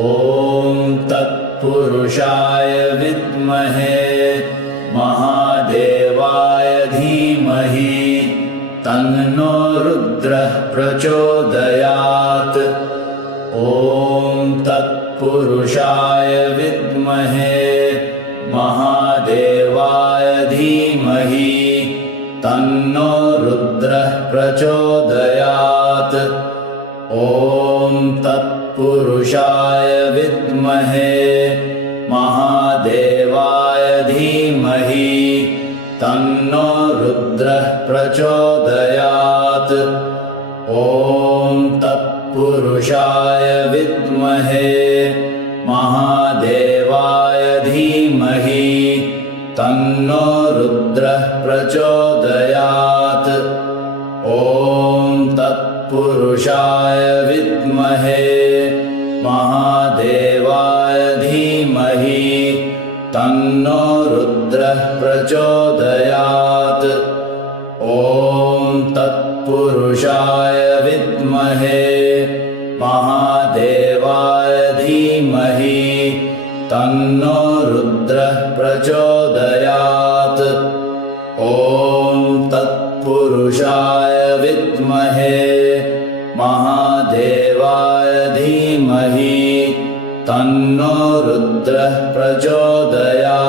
ॐ तत्पुरुषाय विद्महे महादेवाय धीमहि तन्नो रुद्रः प्रचोदयात्। ॐ तत्पुरुषाय विद्महे महादेवाय धीमहि तन्नो रुद्रः प्रचोदयात्। ॐ तत्पुरुषाय विद्महे महादेवाय धीमहि तन्नो रुद्रः प्रचोदयात्। ॐ तत्पुरुषाय विद्महे महादेवाय धीमहि तन्नो रुद्रः प्रचोदयात्। ॐ तत्पुरुषाय विद्महे महादेवाय धीमहि तन्नो रुद्रः प्रचोदयात्। ॐ तत्पुरुषाय विद्महे महादेवाय धीमहि तन्नो रुद्रः प्रचोदयात्। ॐ तत्पुरुषाय विद्महे महादेवाय धीमहि तन्नो रुद्रः प्रचोदयात्।